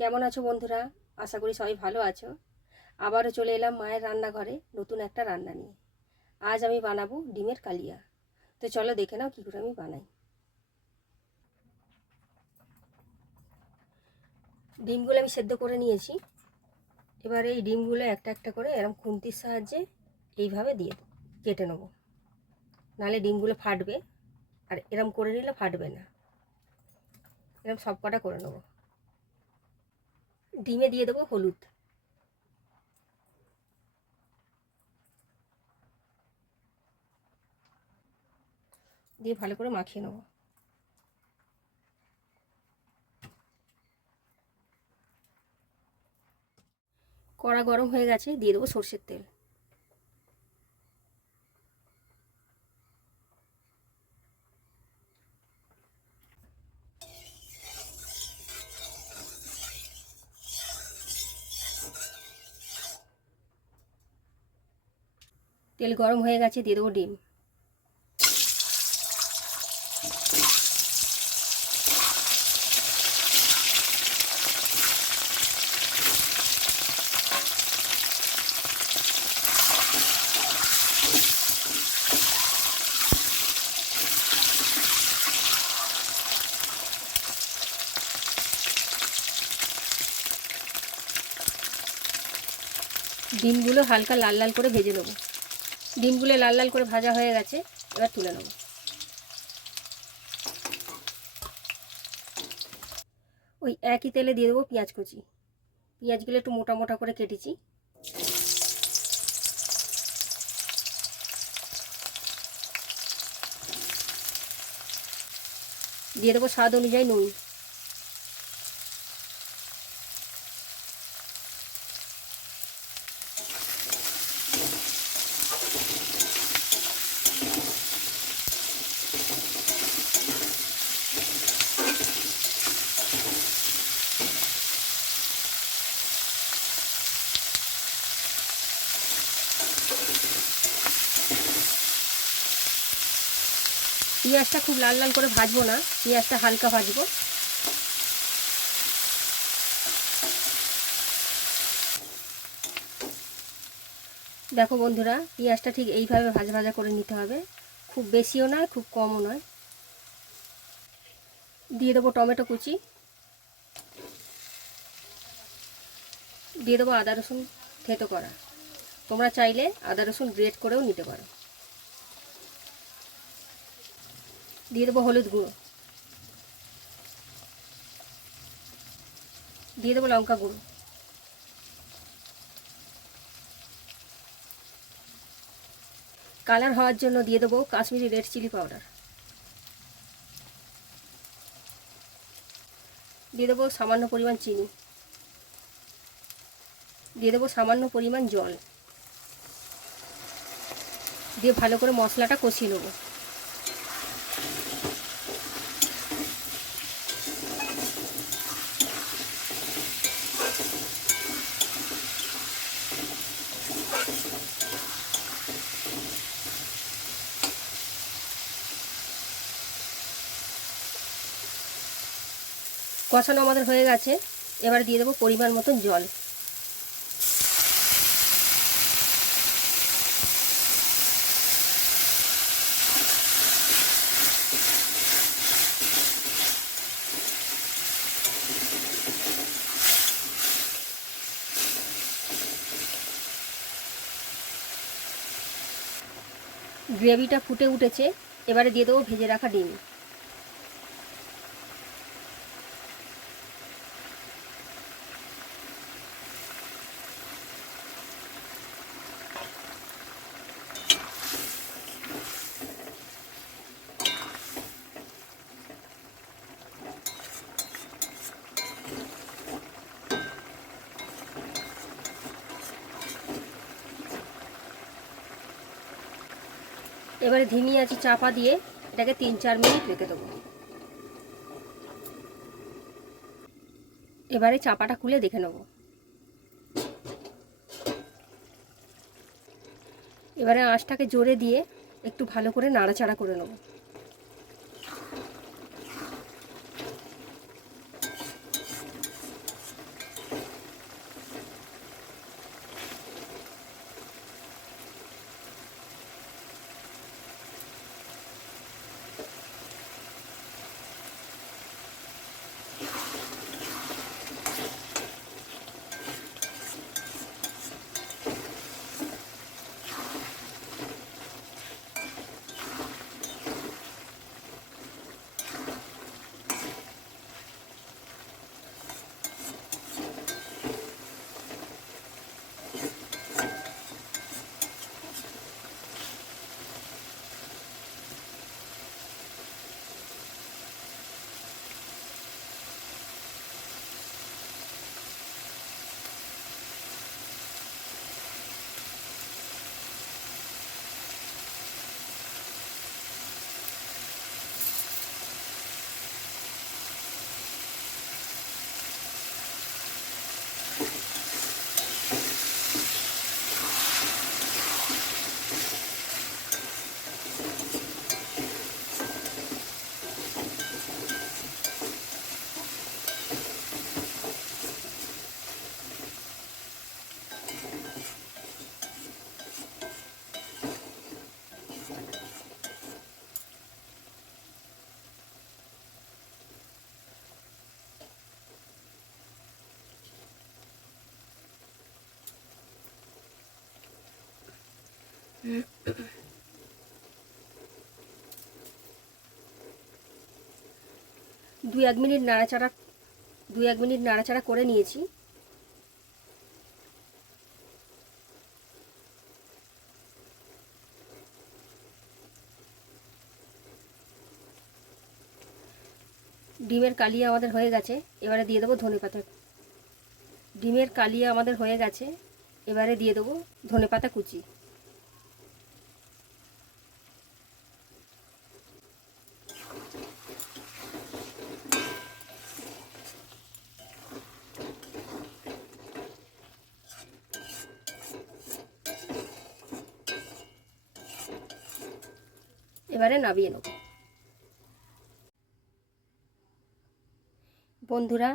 কেমন আছো বন্ধুরা? আশা করি সবাই ভালো আছো। আবারও চলে এলাম মায়ের রান্নাঘরে নতুন একটা রান্না নিয়ে। আজ আমি বানাবো ডিমের কালিয়া। তো চলো দেখে নাও কী করে আমি বানাই। ডিমগুলো আমি সেদ্ধ করে নিয়েছি। এবার এই ডিমগুলো একটা একটা করে এরকম খুন্তির সাহায্যে এইভাবে দিয়ে কেটে নেবো, নাহলে ডিমগুলো ফাটবে। আর এরম করে নিলে ফাটবে না। এরকম সব কটা করে নেবো। ডিমে দিয়ে দেবো হলুদ, দিয়ে ভালো করে মাখিয়ে নেবো। কড়া গরম হয়ে গেছে, দিয়ে দেবো সর্ষের তেল। তেল গরম হয়ে গেছে, দিয়ে দেবো ডিম। ডিমগুলো হালকা লাল লাল করে ভেজে নেবো। ডিমগুলো লাল লাল করে ভাজা হয়ে গেছে, এবার তুলে নেব। ওই একই তেলে দিয়ে দেবো পেঁয়াজ কুচি। পেঁয়াজগুলো একটু মোটা মোটা করে কেটেছি। দিয়ে দেবো স্বাদ অনুযায়ী নুন। পেঁয়াজটা খুব লাল লাল করে ভাজবো না, পেঁয়াজটা হালকা ভাজবো। দেখো বন্ধুরা, পেঁয়াজটা ঠিক এইভাবে ভাজা ভাজা করে নিতে হবে, খুব বেশিও নয় খুব কমও নয়। দিয়ে দেবো টমেটো কুচি, দিয়ে দেবো আদা রসুন থেতো করা। তোমরা চাইলে আদা রসুন গ্রেট করেও নিতে পারো। দিয়ে দেবো হলুদ গুঁড়ো, দিয়ে দেবো লঙ্কা গুঁড়ো, কালার হওয়ার জন্য দিয়ে দেবো কাশ্মীরি রেড চিলি পাউডার, দিয়ে দেবো সামান্য পরিমাণ চিনি, দিয়ে দেবো সামান্য পরিমাণ জল, দিয়ে ভালো করে মশলাটা কষিয়ে নেবো। কষানো আমাদের হয়ে গেছে, এবার দিয়ে দেবো পরিমাণ মতন জল। গ্রেভিটা ফুটে উঠেছে, এবারে দিয়ে দেবো ভেজে রাখা ডিম। এবারে ধিমি আঁচে চাপা দিয়ে এটাকে 3-4 মিনিট রেখে দেবো। এবারে চাপাটা খুলে দেখে নেব। এবারে আঁচটাকে জোরে দিয়ে একটু ভালো করে নাড়াচাড়া করে নেব। দু এক মিনিট নাড়াচাড়া করে নিয়েছি। ডিমের কালিয়া আমাদের হয়ে গেছে, এবারে দিয়ে দেবো ধনেপাতা। ডিমের কালিয়া আমাদের হয়ে গেছে, এবারে দিয়ে দেবো ধনেপাতা কুচি। এবারে নামিয়ে নেব। বন্ধুরা,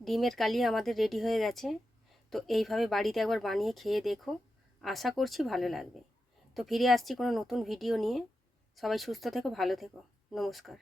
ডিমের কালিয়া আমাদের রেডি হয়ে গেছে। তো এইভাবে বাড়িতে একবার বানিয়ে খেয়ে দেখো, আশা করছি ভালো লাগবে। তো ফিরে আসছি কোনো নতুন ভিডিও নিয়ে। সবাই সুস্থ থেকো, ভালো থেকো, নমস্কার।